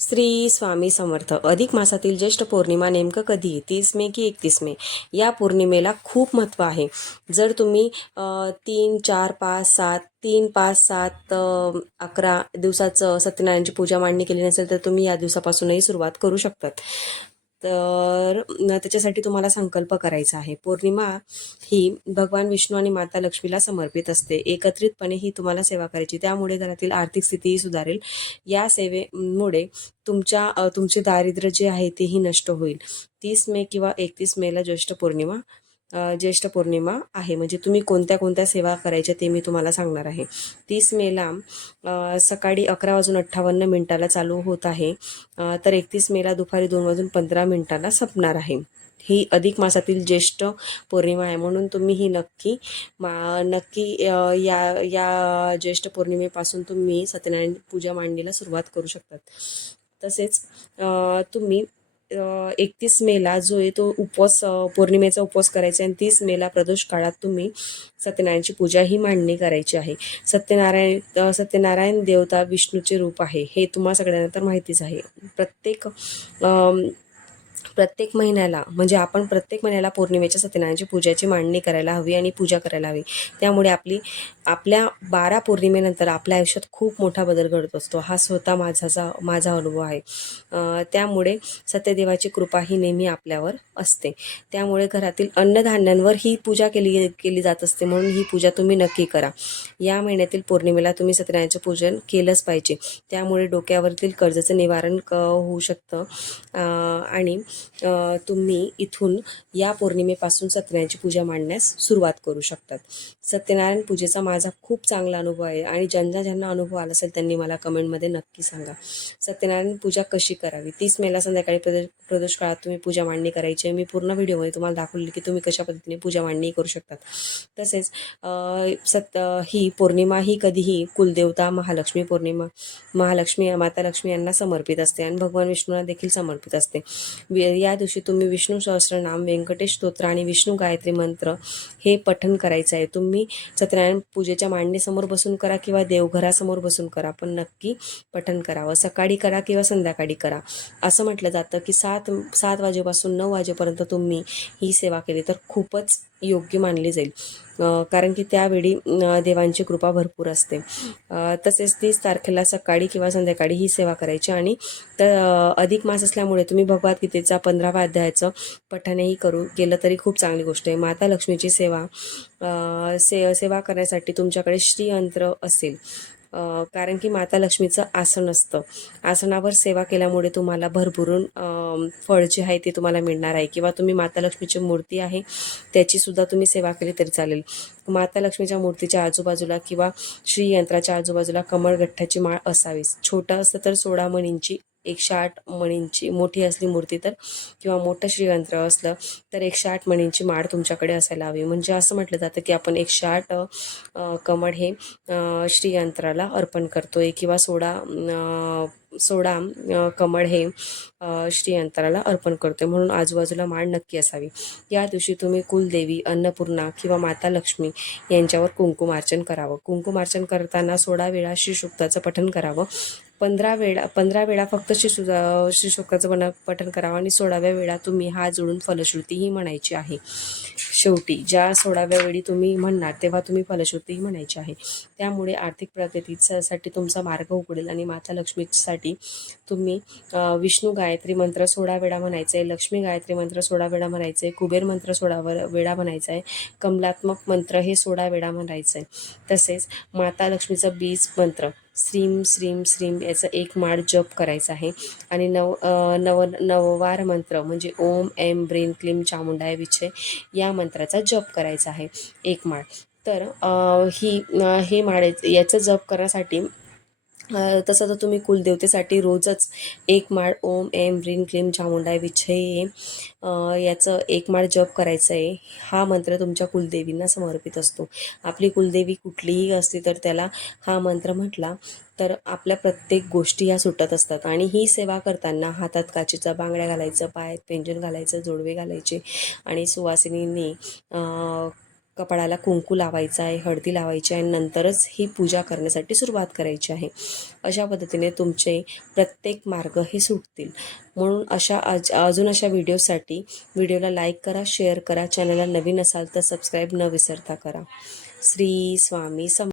श्री स्वामी समर्थ. अधिक मासातील ज्येष्ठ पौर्णिमा नेमकं कधी 30 मे की 31 मे? या पौर्णिमेला खूप महत्त्व आहे. जर तुम्ही 3, 4, 5, 7 3, 5, 7, 11 दिवसाचं सत्यनारायणची पूजा मांडणी केली नसेल तर तुम्ही या दिवसापासूनही सुरुवात करू शकतात. तर त्याच्यासाठी तुम्हाला संकल्प करायचा आहे. पौर्णिमा ही भगवान विष्णू आणि माता लक्ष्मीला समर्पित असते. एकत्रितपणे ही तुम्हाला सेवा करायची, त्यामुळे घरातील आर्थिक स्थितीही सुधारेल. या सेवेमुळे तुमचे दारिद्र्य जे आहे तेही नष्ट होईल. 30 मे किंवा 31 मेला ज्येष्ठ पौर्णिमा आहे. म्हणजे तुम्ही कोणत्या कोणत्या सेवा करायच्या ते मी तुम्हाला सांगणार आहे. 30 मेला सकाळी 11:58 चालू होत आहे, तर 31 मेला दुपारी 2:15 संपणार आहे. ही अधिक मासातील ज्येष्ठ पौर्णिमा आहे, म्हणून तुम्ही ही नक्की या या ज्येष्ठ पौर्णिमेपासून तुम्ही सत्यनारायण पूजा मांडणीला सुरुवात करू शकतात. तसेच तुम्ही 31 मेला जो आहे तो पौर्णिमेचा उपवास करायचा आहे, आणि 30 मेला प्रदोष काळात तुम्ही सत्यनारायणची पूजा ही मांडणी करायची आहे. सत्यनारायण देवता विष्णूचे रूप आहे, हे तुम्हा सगळ्यांना तर माहितीच आहे. प्रत्येक महिन्याला, म्हणजे आपण प्रत्येक महिन्याला पौर्णिमेच्या सत्यनारायणची पूजाची मांडणी करायला हवी आणि पूजा करायला हवी. त्यामुळे आपल्या 12 पौर्णिमेनंतर आपल्या आयुष्यात खूप मोठा बदल घडत असतो. हा स्वतः माझा अनुभव आहे. त्यामुळे सत्यदेवाची कृपा ही नेहमी आपल्यावर असते. त्यामुळे घरातील अन्नधान्यांवर ही पूजा केली जात असते, म्हणून ही पूजा तुम्ही नक्की करा. या महिन्यातील पौर्णिमेला तुम्ही सत्यनारायणचं पूजन केलंच पाहिजे. त्यामुळे डोक्यावरतील कर्जाचं निवारण होऊ शकतं. आणि तुम्ही इथून या पौर्णिमेपासून सत्यनारायणची पूजा मांडण्यास सुरुवात करू शकतात. सत्यनारायण पूजेचा माझा खूप चांगला अनुभव आहे, आणि ज्यांना अनुभव आला असेल त्यांनी मला कमेंटमध्ये नक्की सांगा. सत्यनारायण पूजा कशी करावी? 30 मेला संध्याकाळी प्रदोष काळात तुम्ही पूजा मांडणी करायची आहे. मी पूर्ण व्हिडिओमध्ये तुम्हाला दाखवले की तुम्ही कशा पद्धतीने पूजा मांडणी करू शकतात. तसेच ही पौर्णिमा ही कधीही कुलदेवता महालक्ष्मी माता लक्ष्मी यांना समर्पित असते, आणि भगवान विष्णूंना देखील समर्पित असते. या दिवशी तुम्ही विष्णू सहस्त्रनाम, व्यंकटेश स्तोत्र आणि विष्णू गायत्री मंत्र हे पठण करायचं आहे. तुम्ही सत्यनारायण पूजेच्या मांडणीसमोर बसून करा किंवा देवघरासमोर बसून करा, पण नक्की पठण करावं. सकाळी करा किंवा संध्याकाळी करा. असं म्हटलं जातं की 7 वाजेपासून 9 वाजेपर्यंत तुम्ही ही सेवा केली तर खूपच योग्य मानली जाईल, कारण की त्यावेळी देवांची कृपा भरपूर असते. तसेच 30 तारखेला सकाळी किंवा संध्याकाळी ही सेवा करायची. आणि अधिक मास असल्यामुळे तुम्ही भगवद्गीतेचा 15व्या अध्यायाचं पठणही केलं तरी खूप चांगली गोष्ट आहे. माता लक्ष्मीची सेवा करण्यासाठी तुमच्याकडे श्रीयंत्र असेल, कारण की माता लक्ष्मीचं आसन असतं. आसनावर सेवा केल्यामुळे तुम्हाला भरभरून फळ जे आहे ते तुम्हाला मिळणार आहे. किंवा तुम्ही माता लक्ष्मीची मूर्ती आहे त्याची सुद्धा तुम्ही सेवा केली तरी चालेल. माता लक्ष्मीच्या मूर्तीच्या आजूबाजूला किंवा श्रीयंत्राच्या आजूबाजूला कमळगठ्ठाची माळ असावी. छोटं असतं तर 16 मणींची, 108 मणींची, मोठी असली मूर्ती तर किंवा मोठं श्रीयंत्र असलं तर 108 मणींची माळ तुमच्याकडे असायला हवी. म्हणजे असं म्हटलं जातं की आपण 108 कमळ हे श्रीयंत्राला अर्पण करतोय, किंवा 16 कमळ हे श्रीयंत्राला अर्पण करतोय, म्हणून आजूबाजूला माळ नक्की असावी. या दिवशी तुम्ही कुलदेवी, अन्नपूर्णा किंवा माता लक्ष्मी यांच्यावर कुंकुमार्चन करावं. कुंकुमार्चन करताना 16 वेळा श्रीसूक्ताचं पठण करावं. 15 वेळा फक्त श्रीसूक्ताचं पठण करावं, आणि 16व्या वेळा तुम्ही हात जोडून फलश्रुती ही म्हणायची आहे. शेवटी ज्या 16व्या वेळी तुम्ही म्हणणार तेव्हा तुम्ही फलश्रुती ही म्हणायची आहे. त्यामुळे आर्थिक प्रगतीसाठी तुमचा मार्ग उघडेल. आणि माता लक्ष्मीसाठी तुम्ही विष्णू गायत्री मंत्र 16 वेळा म्हणायचं आहे, लक्ष्मी गायत्री मंत्र 16 वेळा म्हणायचं आहे, कुबेर मंत्र 16 वेळा म्हणायचा आहे, कमलात्मक मंत्र हे 16 वेळा म्हणायचं आहे. तसेच माता लक्ष्मीचं बीज मंत्र श्रीम श्रीम श्रीम याचा 1 माळ जप करायचा आहे. आणि नववार मंत्र म्हणजे ओम ऐं ब्रीं क्लीं चामुंडाय विचे या मंत्राचा जप करायचा आहे 1 माळ. तर हे माळ याचं जप करण्यासाठी तसं तर तुम्ही कुलदेवतेसाठी रोजच 1 माळ ओम ऐं ब्रीं क्लीं चामुंडाय विचे याचं 1 माळ जप करायचं आहे. हा मंत्र तुमच्या कुलदेवींना समर्पित असतो. आपली कुलदेवी कुठलीही असली तर त्याला हा मंत्र म्हटला तर आपल्या प्रत्येक गोष्टी ह्या सुटत असतात. आणि ही सेवा करताना हातात काचेचा बांगड्या घालायचं, पायात पेंजन घालायचं, जोडवे घालायचे, आणि सुवासिनींनी कपाळाला कुंकू लावायचं आहे, हळदी लावायची आहे, नंतरच ही पूजा करण्यासाठी सुरुवात करायची आहे. अशा पद्धतीने तुमचे प्रत्येक मार्ग हे सुटतील. म्हणून अजून अशा व्हिडिओसाठी व्हिडिओला लाईक करा, शेअर करा, चॅनलला नवीन असाल तर सबस्क्राईब न विसरता करा. श्री स्वामी